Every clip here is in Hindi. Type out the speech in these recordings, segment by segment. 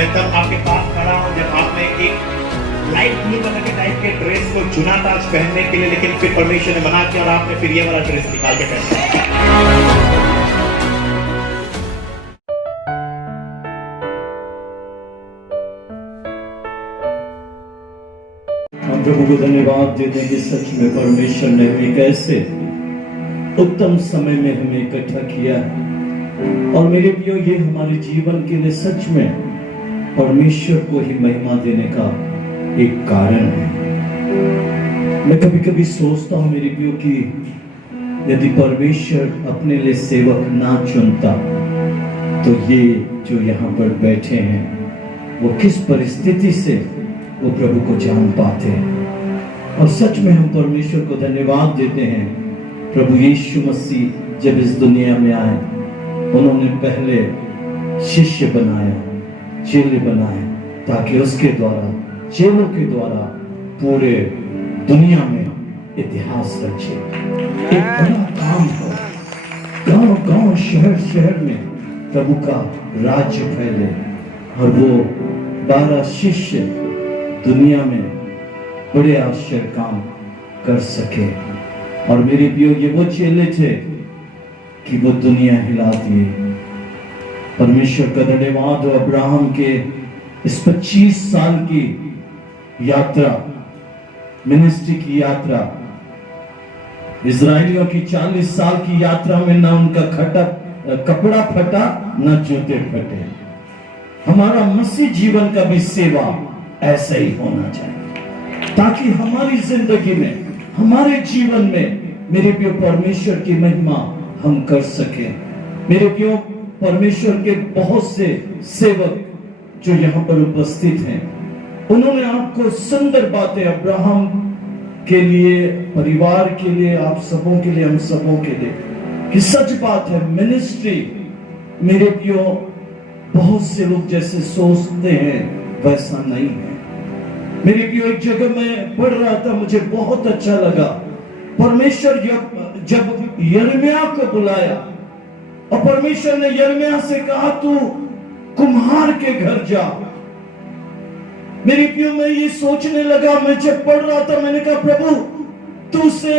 मैं तब आपके पास खड़ा हूं जब आपने एक लाइट ब्लू कलर के टाइप के ड्रेस को चुना था आज पहनने के लिए, लेकिन फिर परमेश्वर ने मना किया और आपने फिर ये वाला ड्रेस निकाल के पहना। हम प्रभु को धन्यवाद देते हैं कि सच में परमेश्वर ने एक ऐसे उत्तम समय में हमें इकट्ठा किया और मेरे प्रियो ये हमारे जीवन के लिए सच में परमेश्वर को ही महिमा देने का एक कारण है। मैं कभी कभी सोचता हूं मेरे प्रियो कि यदि परमेश्वर अपने लिए सेवक ना चुनता तो ये जो यहाँ पर बैठे हैं वो किस परिस्थिति से वो प्रभु को जान पाते हैं। और सच में हम परमेश्वर को धन्यवाद देते हैं। प्रभु यीशु मसीह जब इस दुनिया में आए उन्होंने पहले शिष्य बनाया, चेले बनाए, ताकि उसके द्वारा, चेलों के द्वारा पूरे दुनिया में इतिहास रचे। एक बड़ा काम हो, गांव गांव शहर शहर में प्रभु का राज्य फैले और वो 12 शिष्य दुनिया में बड़े आश्चर्य काम कर सके। और मेरे प्रियो ये वो चेले थे कि वो दुनिया हिला दिए। परमेश्वर का धन्यवाद हो अब्राहम के इस 25 साल की यात्रा, मिनिस्ट्री की यात्रा, इजराइलियों की 40 साल की यात्रा में ना उनका कपड़ा फटा न जूते फटे। हमारा मसीह जीवन का भी सेवा ऐसा ही होना चाहिए ताकि हमारी जिंदगी में, हमारे जीवन में मेरे प्रिय परमेश्वर की महिमा हम कर सके। मेरे प्रिय परमेश्वर के बहुत से सेवक जो यहाँ पर उपस्थित हैं, उन्होंने आपको सुंदर बातें अब्राहम के लिए, परिवार के लिए, आप सबों के लिए, हम सबों के लिए, कि सच बात है मिनिस्ट्री मेरे प्रिय बहुत से लोग जैसे सोचते हैं वैसा नहीं है। मेरे प्रियो एक जगह मैं पढ़ रहा था, मुझे बहुत अच्छा लगा। परमेश्वर जब यिर्मयाह को बुलाया और परमेश्वर ने यिर्मयाह से कहा तू कुम्हार के घर जा। मेरे प्रियो मैं ये सोचने लगा, मैं जब पढ़ रहा था मैंने कहा प्रभु तू से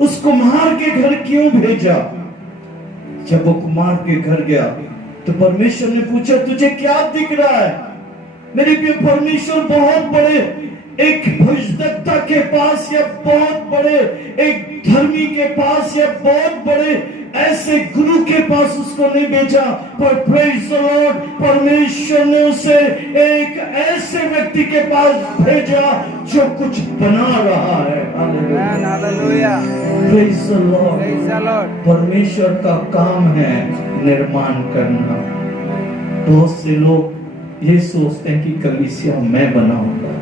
उस कुम्हार के घर क्यों भेजा। जब वो कुम्हार के घर गया तो परमेश्वर ने पूछा तुझे क्या दिख रहा है। मेरे प्रिय परमेश्वर बहुत बड़े एक भुजदत्ता के पास या बहुत बड़े एक धर्मी के पास या बहुत बड़े ऐसे गुरु के पास उसको नहीं भेजा, पर प्रेज़ द लॉर्ड परमेश्वर ने उसे एक ऐसे व्यक्ति के पास भेजा जो कुछ बना रहा है। Hallelujah, praise the Lord. परमेश्वर का काम है निर्माण करना। बहुत से लोग ये सोचते हैं कि कलीसिया मैं बनाऊंगा,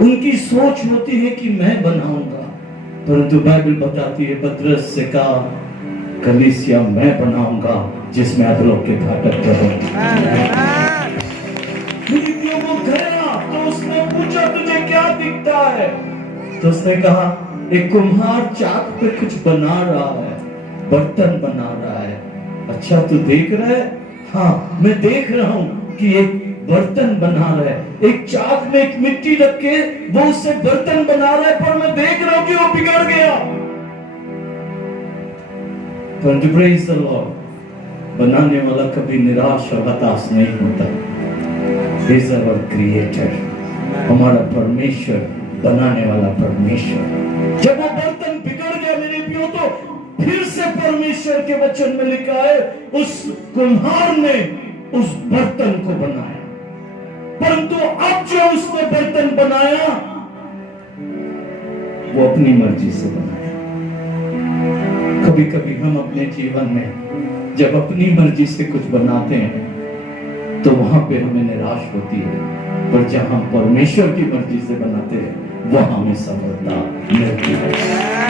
उनकी सोच होती है कि मैं बनाऊंगा, परंतु बाइबल बताती है पतरस से कहा कलीसिया मैं बनाऊंगा जिसमें अधलों के फाटक रहो। वो गया तो उसने पूछा तुझे क्या दिखता है, तो उसने कहा एक कुम्हार चाक पे कुछ बना रहा है, बर्तन बना रहा है। अच्छा तू देख रहा है? हाँ मैं देख रहा हूं कि एक बर्तन बना रहा है, एक चाक में एक मिट्टी रख के वो उससे बर्तन बना रहा है, पर मैं देख रहा हूं कि वो बिगड़ गया। परंतु प्रेज़ द लॉर्ड, बनाने वाला कभी निराश और हताश नहीं होता। ही इज आवर क्रिएटर, हमारा परमेश्वर, बनाने वाला परमेश्वर। जब वो बर्तन बिगड़ गया मेरे प्रियो तो फिर से परमेश्वर के वचन में लिखा है उस कुम्हार ने उस बर्तन को बनाया, परंतु अब जो उसने बर्तन बनाया वो अपनी मर्जी से बनाया। कभी कभी हम अपने जीवन में जब अपनी मर्जी से कुछ बनाते हैं तो वहां पे हमें निराश होती है, पर जब हम परमेश्वर की मर्जी से बनाते हैं वहां हमें सफलता मिलती है,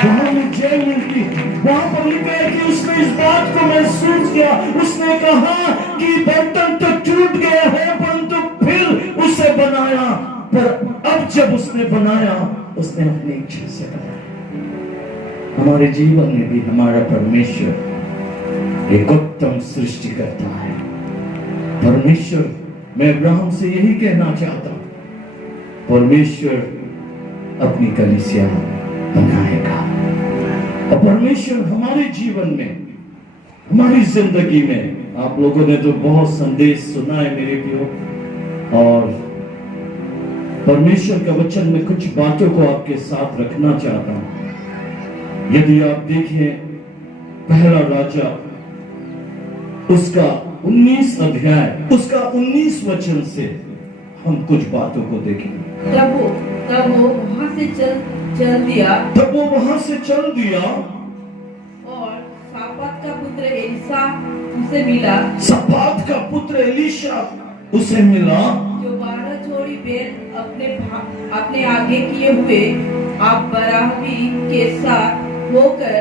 वहां हमें जय मिलती है। वहां पर लिखा है कि उसने इस बात को महसूस किया, उसने कहा कि बर्तन तो टूट गया है परंतु फिर उसे बनाया, पर अब जब उसने बनाया उसने अपनी इच्छा से बनाया। हमारे जीवन में भी हमारा परमेश्वर एक उत्तम सृष्टि करता है। परमेश्वर, मैं अब्राहम से यही कहना चाहता हूं, परमेश्वर अपनी कलीसिया बनाएगा और परमेश्वर हमारे जीवन में, हमारी जिंदगी में, आप लोगों ने तो बहुत संदेश सुना है मेरे प्रियो, और परमेश्वर का वचन में कुछ बातों को आपके साथ रखना चाहता हूं। यदि आप देखें पहला राजा उसका 19 अध्याय उसका 19 वचन से हम कुछ बातों को देखेंगे। तब वो वहां से चल दिया और सापात का पुत्र एलिशा उसे मिला। सापात का पुत्र एलिशा उसे मिला, जो 12 जोड़ी बैल अपने आगे किए हुए आप बराबरी के साथ होकर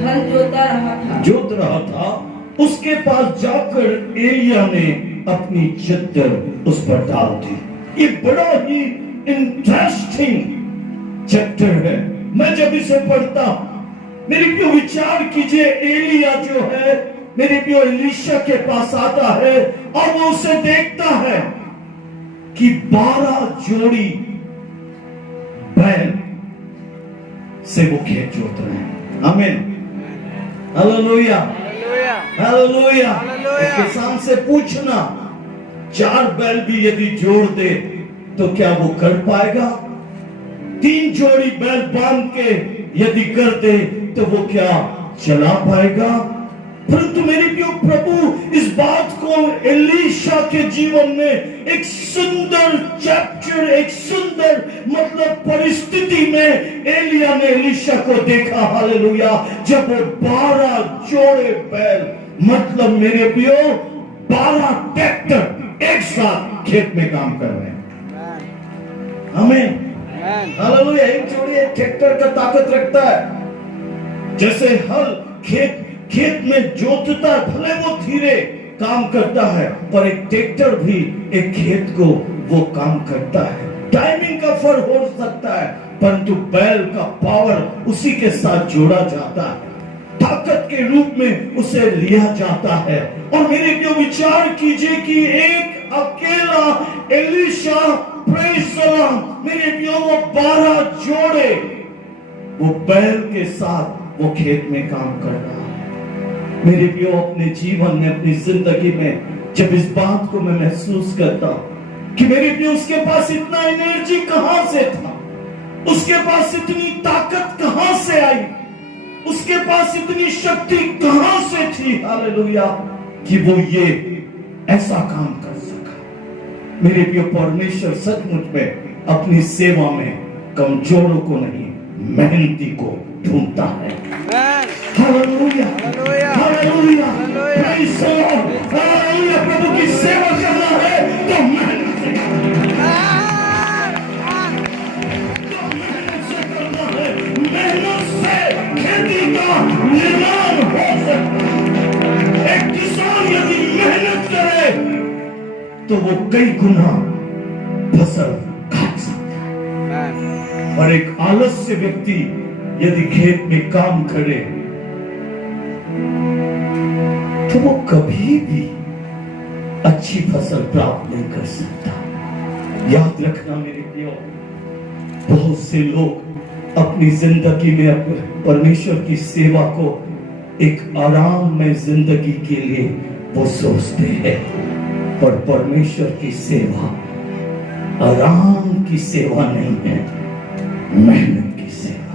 हल जोत रहा था। उसके पास जाकर एलिया ने अपनी चद्दर उस पर डाल दी। ये बड़ा ही इंटरेस्टिंग चैप्टर है। मैं जब इसे पढ़ता, मेरे प्रियो विचार कीजिए, एलिया जो है मेरे प्रियो एलीशा के पास आता है और वो उसे देखता है कि 12 जोड़ी बैल से वो खेत जोत रहे हैं। आमीन, हालेलुया, हालेलुया। किसान से पूछना, 4 बैल भी यदि जोड़ दे तो क्या वो कर पाएगा? 3 जोड़ी बैल बांध के यदि कर दे तो वो क्या चला पाएगा? परंतु मेरे प्रियो प्रभु इस बात को एलीशा के जीवन में एक सुंदर चैप्टर, एक सुंदर मतलब परिस्थिति में एलिया ने एलीशा को देखा। हालेलुया। जब वो 12 जोड़े बैल, मतलब मेरे प्रियो 12 ट्रैक्टर एक साथ खेत में काम कर रहे हैं। हमें हालेलुया। एक जोड़ी एक ट्रैक्टर का ताकत रखता है। जैसे हल खेत में जोतता है, भले वो धीरे काम करता है, पर एक ट्रैक्टर भी एक खेत को वो काम करता है। टाइमिंग का फर्क हो सकता है, परंतु बैल का पावर उसी के साथ जोड़ा जाता है, ताकत के रूप में उसे लिया जाता है। और मेरे जो विचार कीजिए कि एक अकेला एलीशा, प्रेज़ द लॉर्ड, मेरे प्रियो वो 12 जोड़े वो बैल के साथ वो खेत में काम कर रहा है। मेरे प्रियो अपने जीवन में, अपनी जिंदगी में जब इस बात को मैं महसूस करता हूं कि मेरे प्रियो उसके पास इतना एनर्जी कहां से था, उसके पास इतनी ताकत कहां से आई, उसके पास इतनी शक्ति कहां से थी, हालेलुया, कि वो ये ऐसा काम कर सका। मेरे प्रियो परमेश्वर सचमुच में अपनी सेवा में कमजोरों को नहीं, मेहनती को ढूंढता है। Hallelujah, hallelujah, praise the Lord, hallelujah. प्रभु की सेवा करना है तो मेहनत से करना है, मेहनत से खेती का निर्माण हो सकता है। एक किसान यदि मेहनत करे तो वो कई गुना फसल काट सकता है, और एक आलस्य व्यक्ति यदि खेत में काम करे तो वो कभी भी अच्छी फसल प्राप्त नहीं कर सकता। याद रखना मेरे प्रियो, बहुत से लोग अपनी जिंदगी में परमेश्वर की सेवा को एक आराम में जिंदगी के लिए वो सोचते हैं, पर परमेश्वर की सेवा आराम की सेवा नहीं है, मेहनत की सेवा।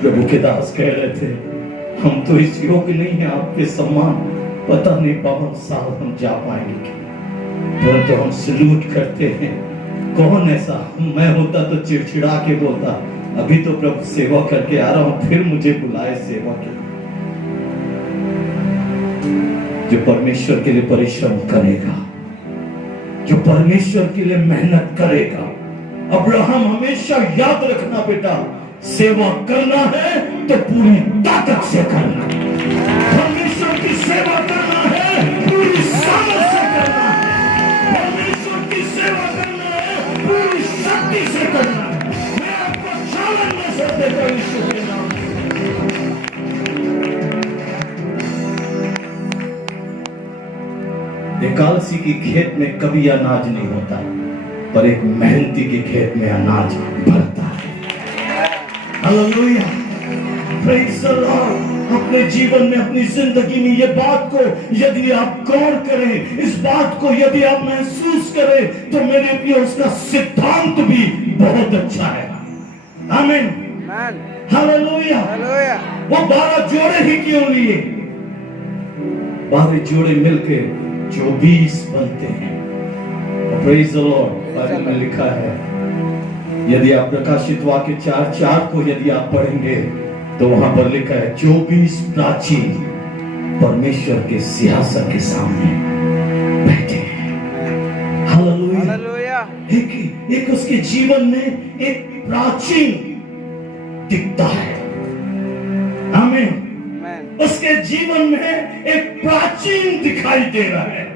प्रभु के दास कह रहे थे, हम तो इस योग्य नहीं है आपके सम्मान, पता नहीं बावन साल हम जा पाएंगे, परंतु हम सलूट करते हैं। कौन ऐसा? मैं होता तो चिड़चिड़ा के बोलता, अभी तो प्रभु सेवा करके आ रहा हूं, फिर मुझे बुलाए सेवा के। जो परमेश्वर के लिए परिश्रम करेगा, जो परमेश्वर के लिए मेहनत करेगा, अब्राहम हमेशा याद रखना बेटा, सेवा करना है तो पूरी ताकत से करना है। परमेश्वर की सेवा करना है, पूरी सामर्थ से करना है। परमेश्वर की सेवा करना है, पूरी शक्ति से करना है। मैं आपको चैलेंज में देता हूं यीशु के नाम से। एक आलसी की खेत में कभी अनाज नहीं होता, पर एक मेहनती के खेत में अनाज भरता है। Hallelujah, praise the Lord. अपने जीवन में, अपनी जिंदगी में ये बात को यदि आप गौर करें, इस बात को यदि आप महसूस करें, तो मेरे प्रिय उसका सिद्धांत भी बहुत अच्छा है। आमीन, हालेलुया। वो 12 जोड़े ही क्यों लिए? 12 जोड़े मिलकर 24 बनते हैं। Praise the Lord. बाइबल में लिखा है, यदि आप प्रकाशित वाक्य 4:4 को यदि आप पढ़ेंगे तो वहां पर लिखा है 24 प्राचीन परमेश्वर के सिंहासन के सामने बैठे हैं। हालेलुया। एक उसके जीवन में एक प्राचीन दिखता है। आमीन। उसके जीवन में एक प्राचीन दिखाई दे रहा है।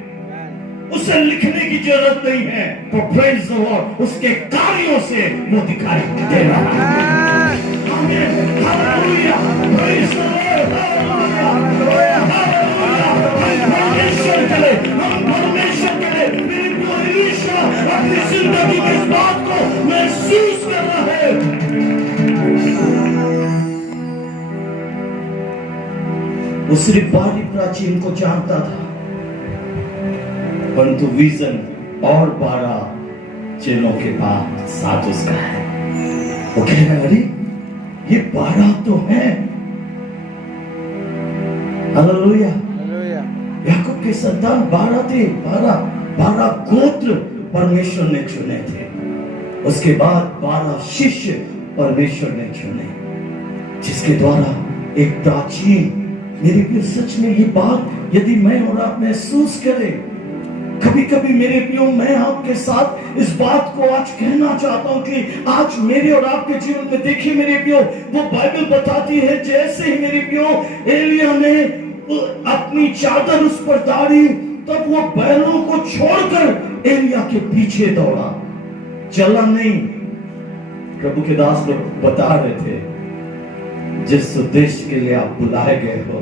उसे लिखने की जरूरत नहीं है, पर प्रेज़ द लॉर्ड उसके कार्यों से वो दिखाई दे रहा है। आमीन, hallelujah, praise the Lord, hallelujah, hallelujah. परमेश्वर करे, हम परमेश्वर करे। मेरे प्रिय एलीशा अपनी जिंदगी में इस बात को महसूस कर रहा है। वो सिर्फ 12 प्राचीन को जानता था, परंतु विजन और 12 चेलों के बाद साथ उसका है। वो कह रहा है, अरे ये 12 तो है। हालेलुया। याकूब के संतान 12 थे। 12 गोत्र परमेश्वर ने चुने थे। उसके बाद 12 शिष्य परमेश्वर ने चुने, जिसके द्वारा एक प्राचीन, मेरे प्रिय सच में ये बात यदि मैं और आप महसूस करें, कभी कभी मेरे प्रियो मैं आपके साथ इस बात को आज कहना चाहता हूं कि आज मेरे और आपके जीवन में देखिए मेरे प्रियो, वो बाइबल बताती है जैसे ही मेरे प्रियो एलिया ने अपनी चादर उस पर डाली, तब वो बैलों को छोड़कर एलिया के पीछे दौड़ा, चला नहीं। प्रभु के दास लोग बता रहे थे, जिस उद्देश्य के लिए आप बुलाए गए हो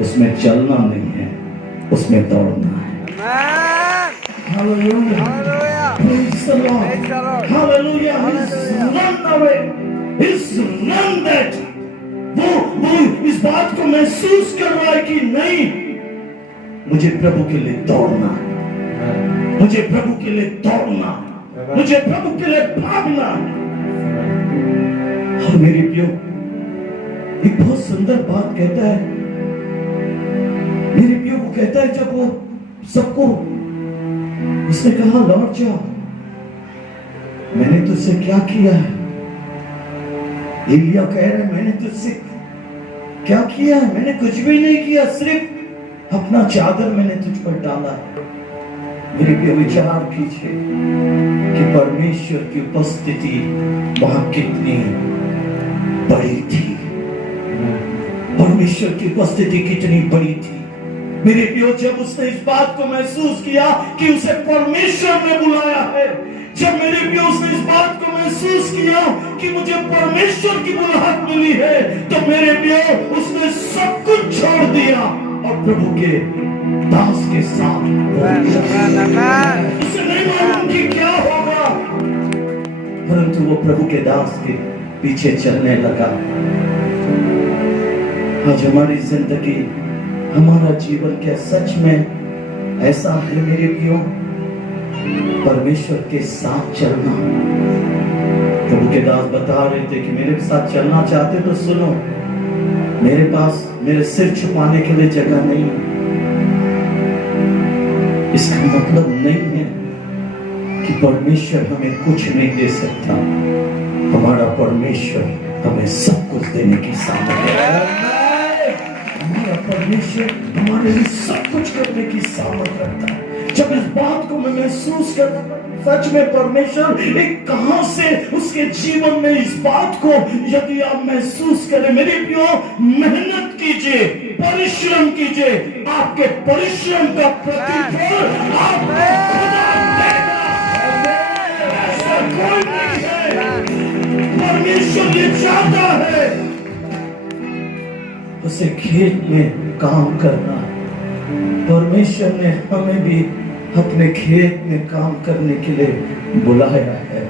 उसमें चलना नहीं है, उसमें दौड़ना है। Hallelujah. Praise the Lord. Hallelujah. He's run away. He's run that. वो इस बात को महसूस कर रहा है कि नहीं, मुझे प्रभु के लिए दौड़ना है, मुझे प्रभु के लिए दौड़ना, मुझे प्रभु के लिए भागना। और मेरे प्रियो एक बहुत सुंदर बात कहता है, मेरे प्रियो वो कहता है, जब वो सबको उसने कहा लौट जा, मैंने तुझसे क्या किया है? एलिया कह रहा है, मैंने तुझसे क्या किया है? मैंने कुछ भी नहीं किया, सिर्फ अपना चादर मैंने तुझ पर डाला है। मेरे प्रिय विचार कीजिए कि परमेश्वर की उपस्थिति वहां कितनी बड़ी थी, परमेश्वर की उपस्थिति कितनी बड़ी थी। मेरे प्रियो जब उसने इस बात को महसूस किया कि उसे परमेश्वर ने बुलाया है, जब मेरे प्रियो उसने इस बात को महसूस किया कि मुझे परमेश्वर की बुलाहट मिली है, तो मेरे प्रियो उसने सब कुछ छोड़ दिया और प्रभु के दास के साथ उसे नहीं मालूम कि क्या होगा, परंतु वो प्रभु के दास के पीछे चलने लगा। आज हमारी जिंदगी, हमारा जीवन क्या सच में ऐसा है मेरे प्रियो? परमेश्वर के साथ चलना। प्रभु के दास बता रहे थे कि मेरे साथ चलना चाहते तो सुनो, मेरे पास मेरे सिर छुपाने के लिए जगह नहीं है। इसका मतलब नहीं है कि परमेश्वर हमें कुछ नहीं दे सकता। हमारा परमेश्वर हमें सब कुछ देने की सामर्थ्य है। हमारा परमेश्वर हमारे लिए सब कुछ करने की सामर्थ्य रखता है। जब इस बात को मैं महसूस करता, सच में परमेश्वर एक कहां से उसके जीवन में इस बात को यदि आप महसूस करें, मेरे प्रियो मेहनत कीजिए, परिश्रम कीजिए, आपके परिश्रम का प्रतिफल आपको ऐसा कोई नहीं है। परमेश्वर ये चाहता है उसे खेत में काम करना, परमेश्वर ने हमें भी अपने खेत में काम करने के लिए बुलाया है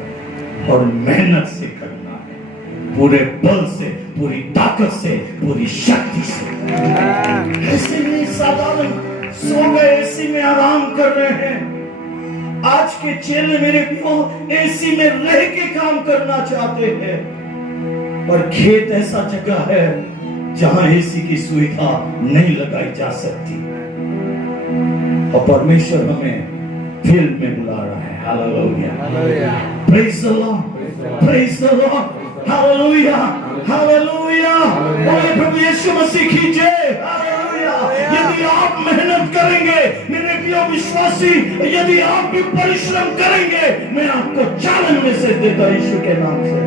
और मेहनत से करना है, पूरे बल से, पूरी ताकत से, पूरी शक्ति से। ऐसे नहीं साधारण सो गए एसी में आराम कर रहे हैं। आज के चेले मेरे भी एसी में रह के काम करना चाहते हैं, पर खेत ऐसा जगह है जहां एसी की सुविधा नहीं लगाई जा सकती और परमेश्वर हमें फील्ड में बुला रहा है। Hallelujah, praise the Lord, praise the Lord, hallelujah, hallelujah. बोले प्रभु यीशु मसीह की जय, हालेलुया। यदि आप मेहनत करेंगे मेरे प्रिय विश्वासी, यदि आप भी परिश्रम करेंगे, मैं आपको चैलेंज मैसेज देता यीशु के नाम से,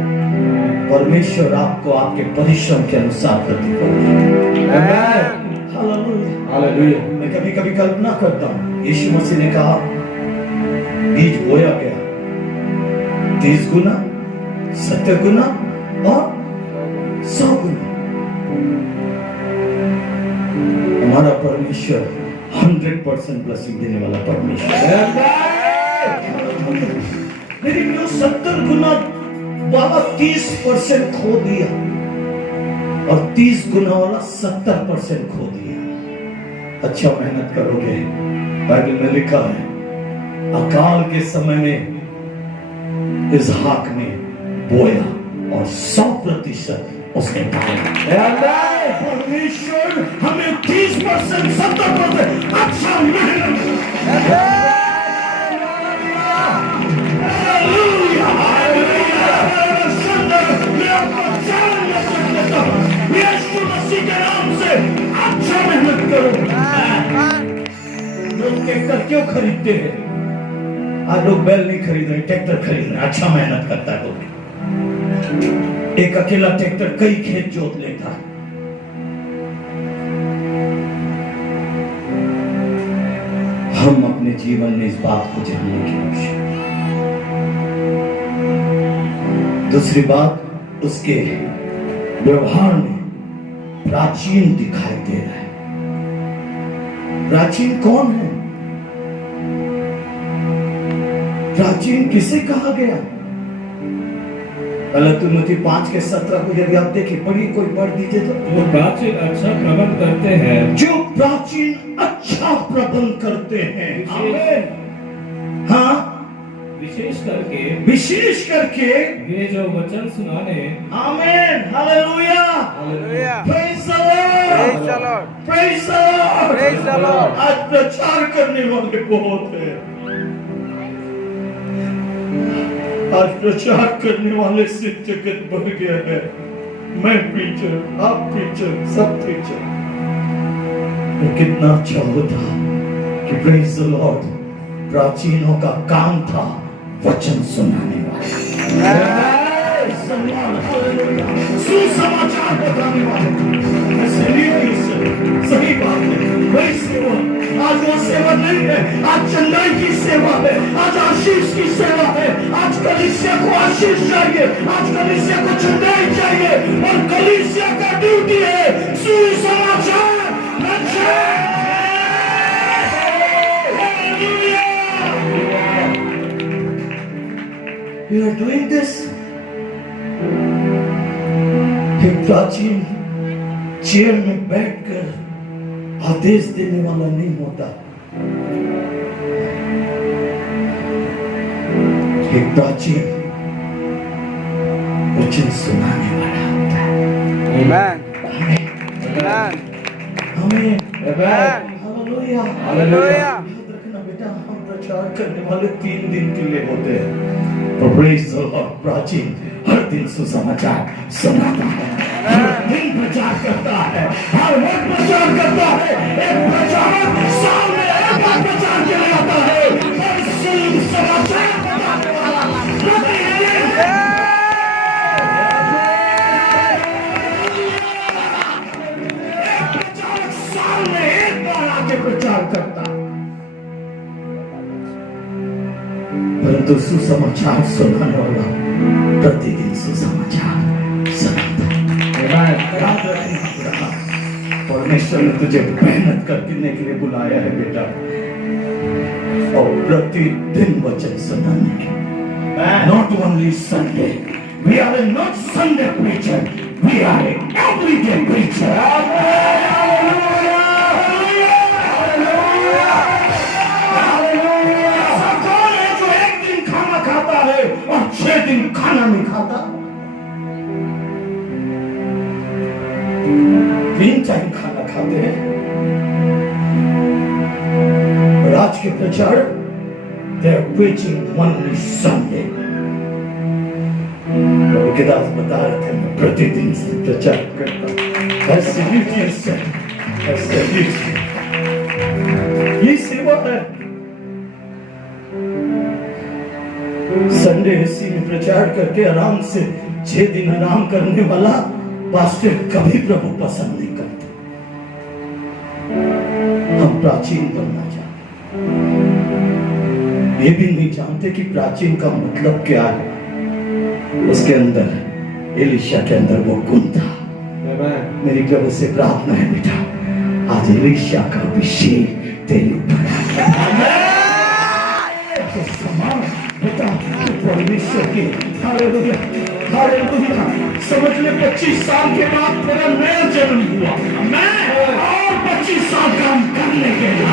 परमेश्वर आपको आपके परिश्रम के अनुसार प्रतिफल देगा। Hallelujah, hallelujah. मैं कभी कभी कल्पना करता हूँ, यीशु मसीह ने कहा बीज बोया गया 30 गुना, 70 गुना और 100 गुना। हमारा परमेश्वर 100% ब्लेसिंग देने वाला परमेश्वर है। लेकिन जो 70 गुना वाला 30% खो दिया और 30 गुना वाला 70% खो दिया। अच्छा मेहनत करोगे, बाइबल में लिखा है अकाल के समय में इसहाक ने बोया और 100% उसने पाया। परमेश्वर हमें 30% 70% अच्छा मेहनत यीशु मसीह के नाम से अच्छा मेहनत करो। लोग ट्रैक्टर क्यों खरीदते हैं? आज लोग बैल नहीं खरीद रहे, ट्रैक्टर खरीद रहे। अच्छा मेहनत करता है लोग। एक अकेला ट्रैक्टर कई खेत जोत लेता है। हम अपने जीवन में इस बात को जानने की आवश्यकता। दूसरी बात, उसके व्यवहार में प्राचीन दिखाई दे रहा है। प्राचीन कौन है? प्राचीन किसे कहा गया? पहले तिमोथी 5:17 को यदि आप देखें, पढ़िए, कोई पढ़ दीजिए तो। जो प्राचीन अच्छा प्रबंध करते हैं, जो प्राचीन अच्छा प्रबंध करते हैं, आमीन। हाँ, विशेष करके वे जो वचन सुनाने, आमीन, hallelujah, praise the Lord, praise the Lord. आज प्रचार करने वाले बहुत हैं, आज प्रचार करने वाले से जगत भर गया है। मैं प्रीचर, आप प्रीचर, सब प्रीचर। तो कितना अच्छा होता कि प्रेज द लॉर्ड प्राचीनों का काम था वचन सुनाने वाले, सुसमाचार बताने वाले। सही बात है, वही सेवा। आज वो सेवा नहीं है, आज चंदाई की सेवा है, आज आशीष की सेवा है। आज कलीसिया को आशीष चाहिए, आज कलीसिया को चंदाई चाहिए, और कलीसिया का ड्यूटी है सुसमाचार। We are doing this. एक प्राचीन चेयर में बैठकर आदेश देने वाला नहीं होता, एक प्राचीन वचन सुनाने वाला होता है। आमीन, आमीन, हालेलुया, हालेलुया। याद रखना बेटा, हम प्रचार करने वाले 3 दिन के लिए होते हैं। प्रेज द लॉर्ड, प्राचीन हर दिन सुसमाचार सुनाता है, हर दिन प्रचार करता है, हर वक्त प्रचार करता है। एक प्रचारक साल में एक बार प्रचार के लिए आता है, और सुसमाचार बताने वाला प्रतिदिन एक प्रचारक साल में एक बार आके प्रचार करता है, परंतु सुसमाचार सुनाने वाला प्रतिदिन सुसमाचार सुनाता है। याद रखना, परमेश्वर ने तुझे मेहनत करने के लिए बुलाया है बेटा, और प्रतिदिन वचन सुनाने के। Not only Sunday, we are a not Sunday preacher, we are a everyday preacher. जो एक दिन खाना खाता है और 6 दिन खाना नहीं खाता, 3 टाइम खाना खाते हैं। और आज के प्रचार, they are preaching only Sunday। प्रभु के दास बता रहे थे, मैं प्रतिदिन से प्रचार करता हूं। ये सेवा है। संडे इसी में प्रचार करके आराम से 6 दिन आराम करने वाला पास्टर कभी प्रभु पसंद नहीं करते। हम प्राचीन बनना चाहते, ये भी नहीं जानते कि प्राचीन का मतलब क्या है। उसके अंदर, एलिशा के अंदर वो गुण था। मेरी प्रभु से प्रार्थना है बेटा, आज एलिशा का अभिषेक तेरे ऊपर तो समान बेटा, परमेश्वर के हालेलुया हालेलुया। समझ ले 25 साल के बाद तेरा नया जन्म हुआ, और 25 साल काम करने के लिए।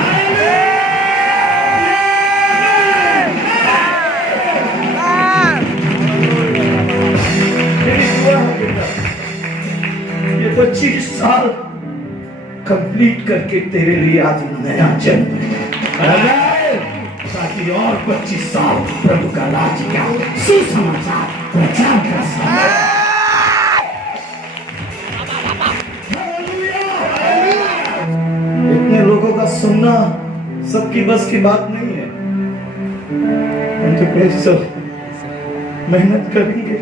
ये 25 साल कंप्लीट करके तेरे लिए आज नया जन्म है, ताकि और 25 साल प्रभु का राज्य का सुसमाचार प्रचार कर सके। इतने लोगों का सुनना सबकी बस की बात नहीं है। हम तो सब मेहनत करेंगे,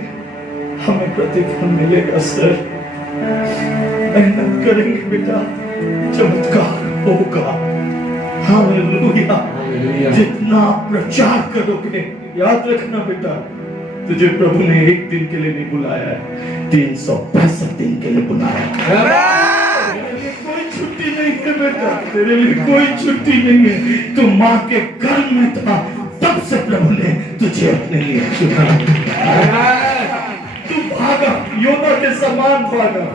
हमें प्रतिफल मिलेगा सर। मेहनत करेंगे बेटा, चमत्कार होगा। हालेलुया। जितना प्रचार करोगे, याद रखना बेटा, तुझे प्रभु ने 1 दिन के लिए नहीं बुलाया है, 365 दिन के लिए बुलाया है। तेरे लिए कोई छुट्टी नहीं है बेटा, तेरे लिए कोई छुट्टी नहीं है। तू माँ के गर्भ में था, तब से प्रभु ने तुझे अपने लिए चुना। तू भागा, योना के समान भागा।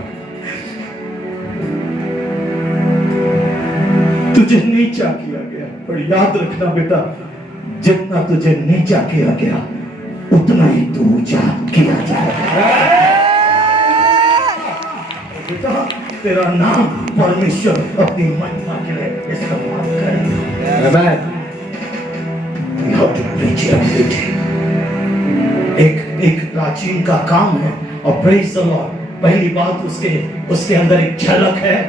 तुझे नीचा किया गया, पर याद रखना बेटा, जितना तुझे नीचा किया गया, उतना ही तू ऊंचा किया जाएगा। बेटा, तेरा नाम परमेश्वर अपनी महिमा के लिए इस्तेमाल करेगा। एक प्राचीन का काम है, और प्रेज़ द लॉर्ड, पहली बात उसके अंदर एक झलक है,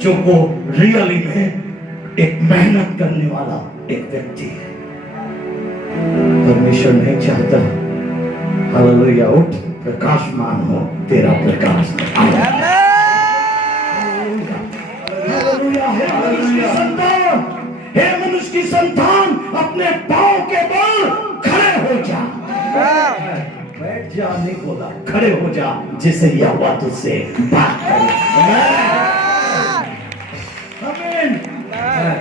जो वो रियली में एक मेहनत करने वाला एक व्यक्ति है। परमेश्वर नहीं चाहता, हालेलुया, उठ प्रकाशमान हो, तेरा प्रकाश हे मनुष्य की संतान, अपने पांव के बल खड़े हो जा। बैठ जा नहीं बोला, खड़े हो जा, जिसे यहोवा तुझसे बात करे। आमीन।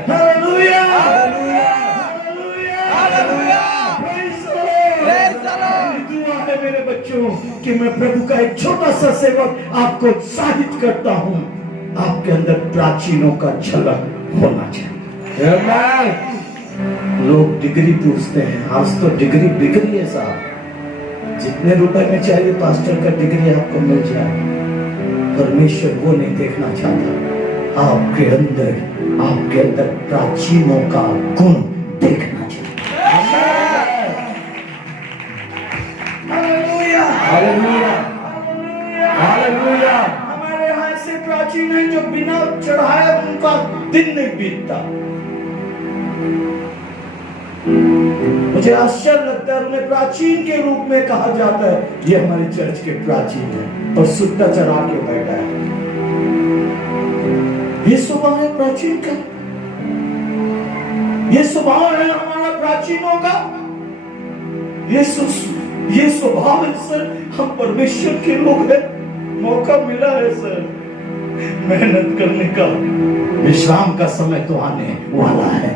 Hallelujah hallelujah hallelujah. Praise the Lord. दुआ है मेरे बच्चों कि मैं प्रभु का एक छोटा सा सेवक आपको उत्साहित करता हूं, आपके अंदर प्राचीनों का झलक होना चाहिए। लोग डिग्री पूछते हैं, आज तो डिग्री बिगड़ी है साहब। जितने रुपए में चाहिए पास्टर का डिग्री आपको मिल जाए, परमेश्वर वो नहीं देखना चाहता। आपके अंदर प्राचीनों का गुण देखना चाहिए। Hallelujah hallelujah hallelujah. हमारे यहाँ ऐसे प्राचीन हैं जो बिना चढ़ाए उनका दिन नहीं बीतता। मुझे आश्चर्य लगता है, उन्हें प्राचीन के रूप में कहा जाता है। ये हमारे चर्च के प्राचीन है, और सुट्टा चढ़ा के बैठा है। ये स्वभाव है प्राचीन का, ये स्वभाव है हमारा प्राचीनों का, ये स्वभाव है सर। हम परमेश्वर के लोग हैं, मौका मिला है सर। मेहनत करने का, विश्राम का समय तो आने वाला है।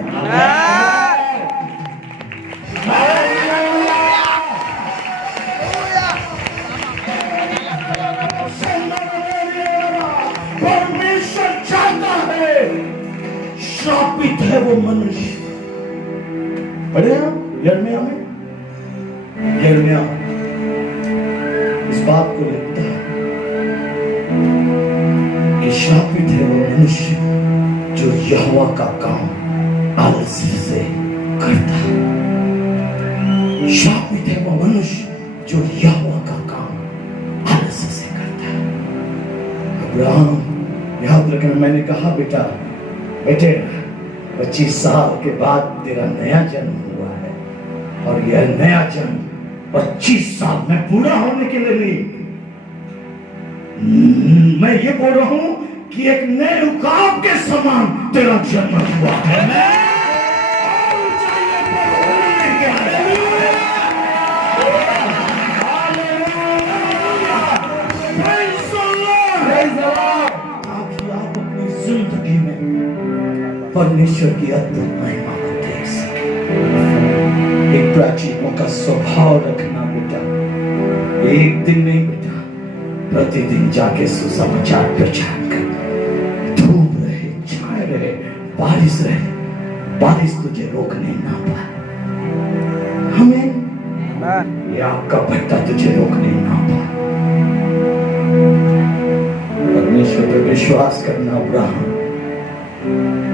परमेश्वर चाहता है, श्रापित है वो मनुष्य। पढ़े हम यिर्मयाह में, यिर्मयाह इस बात को लिखता है कि श्रापित है वो मनुष्य जो यहोवा का काम आलस्य से करता है। श्रापित है वो मनुष्य जो यहोवा का काम आलस्य से करता है। अब्राहम, याद रखना, मैंने कहा बेटा, बेटे 25 साल के बाद तेरा नया जन्म हुआ है, और यह नया जन्म 25 साल में पूरा होने के लिए नहीं, मैं ये बोल रहा हूं कि एक नए उकाब के समान तेरा जन्म हुआ है। जिंदगी में परमेश्वर की अद्भुत महिमा को देख सके। एक प्राचीनों का स्वभाव रखना बेटा, एक दिन नहीं बेटा, प्रतिदिन जाके सुसमाचार प्रचार कर। धूप रहे, छाए रहे, बारिश रहे, बारिश तुझे रोकने ना पाए। हमें ये आपका भट्टा तुझे रोकने ना पाए। परमेश्वर पर विश्वास करना अब्राहम,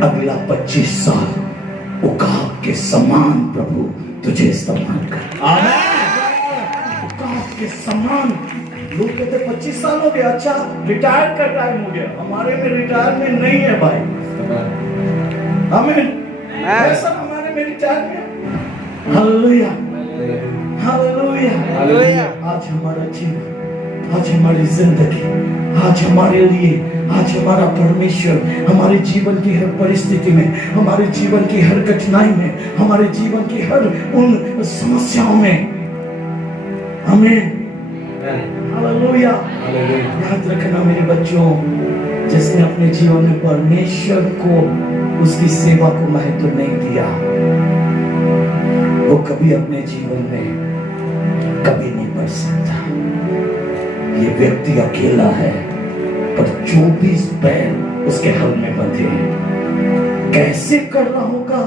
अगला 25 साल उकाब के समान प्रभु तुझे इस्तेमाल कर। उकाब के समान। लोग कहते 25 साल हो गया, अच्छा रिटायर का टाइम हो गया। हमारे में रिटायरमेंट नहीं है भाई, हमें ऐसा हमारे में रिटायरमेंट। Hallelujah, hallelujah, hallelujah. आज हमारा जीवन, आज हमारी जिंदगी, आज हमारे लिए, आज हमारा परमेश्वर हमारे जीवन की हर परिस्थिति में, हमारे जीवन की हर कठिनाई में, हमारे जीवन की हर उन समस्याओं में हमें, हालेलुया, याद रखना मेरे बच्चों, जिसने अपने जीवन में परमेश्वर को, उसकी सेवा को महत्व नहीं दिया, वो कभी अपने जीवन में कभी नहीं बढ़ सकता। ये व्यक्ति अकेला है, पर 24 बैल उसके हल में बंधे हैं। कैसे कर रहा होगा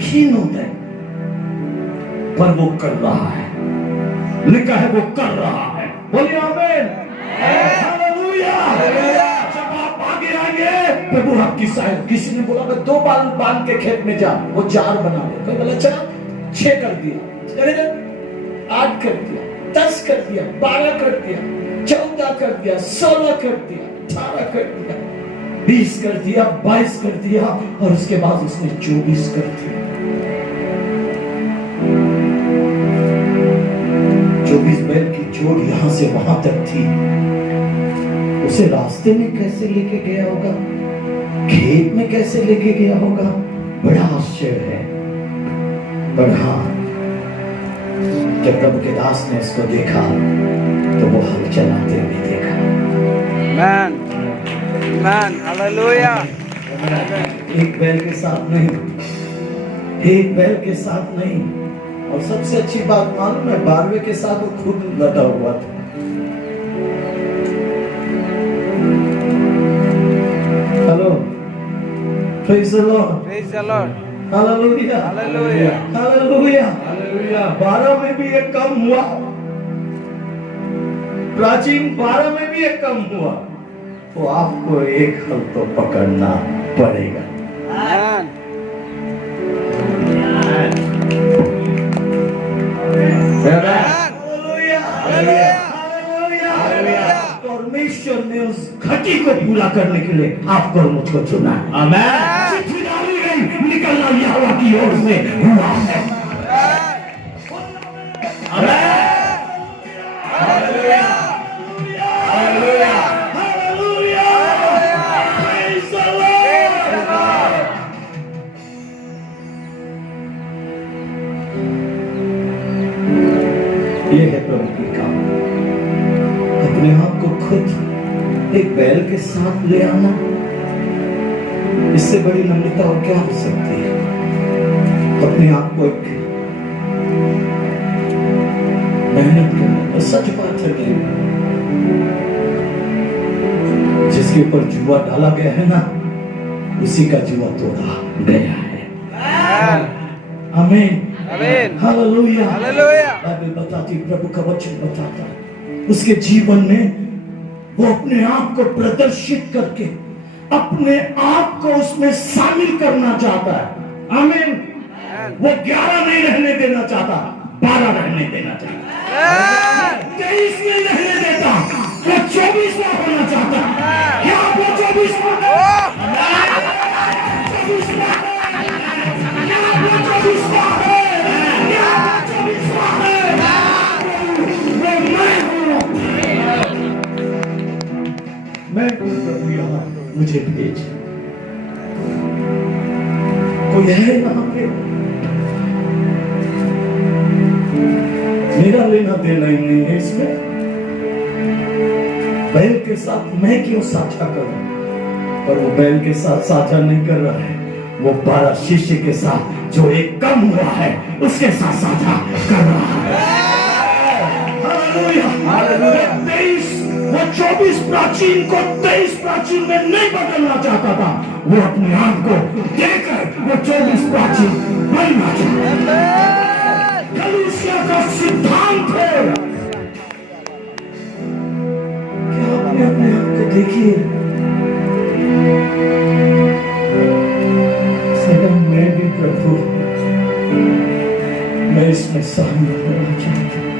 हीन होता है, पर वो कर रहा है। लिखा है वो कर रहा है। बोलिए आमीन, हालेलुया। जब आप आगे आएंगे, प्रभु आपकी सहायता। किसी ने बोला मैं 2 बाल बांध के खेत में जा, वो 4 बना दे। कोई बोला चला 6 कर दिया, 8 कर दिया, 10 कर दिया, 12 कर दिया, 14 कर दिया, 16 कर दिया, 18 कर दिया, 20 कर दिया, 22 कर दिया, और उसके बाद उसने 24 कर दिया। 24 बैल की जोड़ यहां से वहां तक थी। उसे रास्ते में कैसे लेके गया होगा, खेत में कैसे लेके गया होगा, बड़ा आश्चर्य है। पर हाँ, जब प्रभु के दास ने इसको देखा तो वो हल चलाते हुए देखा। Amen. Amen. Hallelujah. एक बैल के साथ नहीं, एक बैल के साथ नहीं, और सबसे अच्छी बात मालूम है, 12वें के साथ वो खुद लदा हुआ था। Hello, praise the Lord, Praise the Lord. Hallelujah, Hallelujah. Hallelujah, hallelujah. 12 में भी एक कम हुआ, प्राचीन 12 में भी एक कम हुआ, तो आपको एक हल तो पकड़ना पड़ेगा। Amen. Hallelujah, hallelujah, hallelujah. परमेश्वर ने उस घटी को पूरा करने के लिए आपको और मुझको चुना। आमीन। चिट्ठी डाली गई, निकलना यहोवा की ओर से हुआ है। आमीन। Hallelujah, hallelujah, hallelujah. Praise the Lord. ये है प्रभु की काम। अपने आप को खुद एक बैल के के साथ ले आना, इससे बड़ी नम्रता और क्या हो सकती है। अपने आप को एक मेहनत करना, सच बात है कि जिसके ऊपर जुआ डाला गया है ना, उसी का जुआ तोड़ा गया है। आमीन, आमीन, हालेलुया, हालेलुया। बाइबल बताती, प्रभु का वचन बताता, उसके जीवन में वो अपने आप को प्रदर्शित करके अपने आप को उसमें शामिल करना चाहता है। आमीन। वो 11 नहीं रहने देना चाहता, 12 रहने देना चाहता, 23 नहीं रहने देता, वो 24वां होना चाहता है। क्या वो 24वां है? 24वां है? क्या वो 24वां है? क्या वो 24वां है? वो मैं हूं प्रभु, यहाँ मुझे भेज। कोई है यहाँ पे? मेरा लेना देना ही नहीं है इसमें। बैल के साथ मैं क्यों साझा करूं? पर वो बैल के साथ साझा नहीं कर रहा है, वो 12 शिष्य के साथ जो एक कम हुआ है उसके साथ साझा कर रहा है। Hallelujah, hallelujah. 23, वो 24 प्राचीन को 23 प्राचीन में नहीं बदलना चाहता था, वो अपने आप को देकर वो 24 प्राचीन बनना चाहता था। कलीसिया का सिद्धांत है। क्या आपने अपने आप को देखिए, मैं भी प्रभु, मैं इसमें शामिल होना चाहता हूं।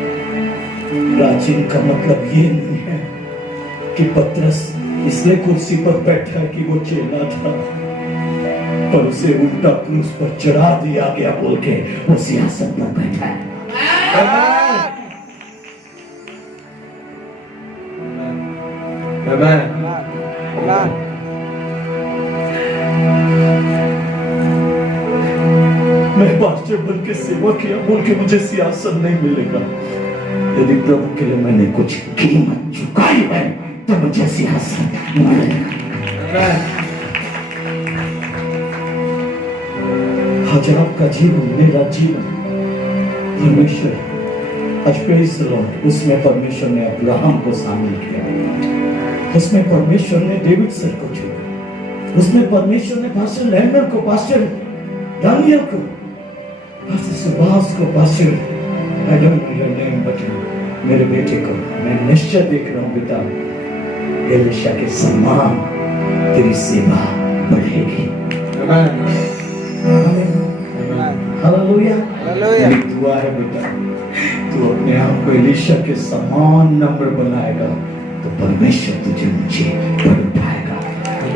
प्राचीन का मतलब ये नहीं है कि पतरस इसलिए कुर्सी पर बैठा कि वो चेला था, पर उसे उल्टा क्रूस पर चढ़ा दिया गया बोल के वो सियासत पर बैठा है। मैं पास्टर बन के सेवा किया बोल के मुझे सियासत नहीं मिलेगा। यदि प्रभु के लिए मैंने कुछ कीमत चुकाई है तो मुझे सियासत मिलेगा। आज आपका जीवन, मेरा जीवन परमेश्वर, आज प्रेज़ द लॉर्ड, उसमें परमेश्वर ने अब्राहम को शामिल किया, उसमें परमेश्वर ने डेविड सर को चुना, उसमें परमेश्वर ने पास्टर लैंडर को, पास्टर दानियल को, पास्टर सुभाष को, pastor I don't know your name but मेरे बेटे को मैं निश्चय देख रहा हूँ बेटा, एलिशा के समान तेरी सेवा बढ़ेगी। Hallelujah, hallelujah. मेरी दुआ है बेटा, तू अपने आप को एलिशा के समान नम्र बनाएगा तो परमेश्वर तुझे नीचे पर उठाएगा।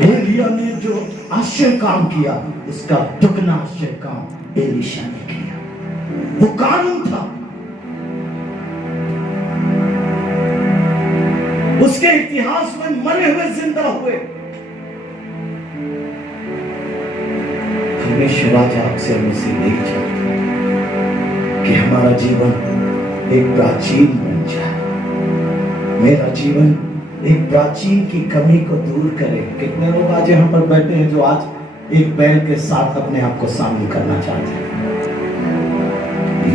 एलिया ने जो आश्चर्य काम किया, उसका दुगना आश्चर्य काम एलिशा ने किया। वो कानून था, उसके इतिहास में मरे हुए जिंदा हुए। परमेश्वर आज आपसे मुझसे नहीं चाहता कि हमारा जीवन एक प्राचीन बन जाए, मेरा जीवन एक प्राचीन की कमी को दूर करे। कितने लोग आज यहाँ पर बैठे हैं जो आज एक बैल के साथ अपने आप को शामिल करना चाहते हैं?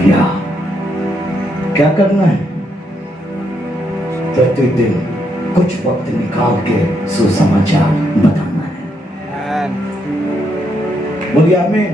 या क्या करना है? प्रतिदिन कुछ वक्त निकाल के सुसमाचार बताना है। बोलिए आमीन।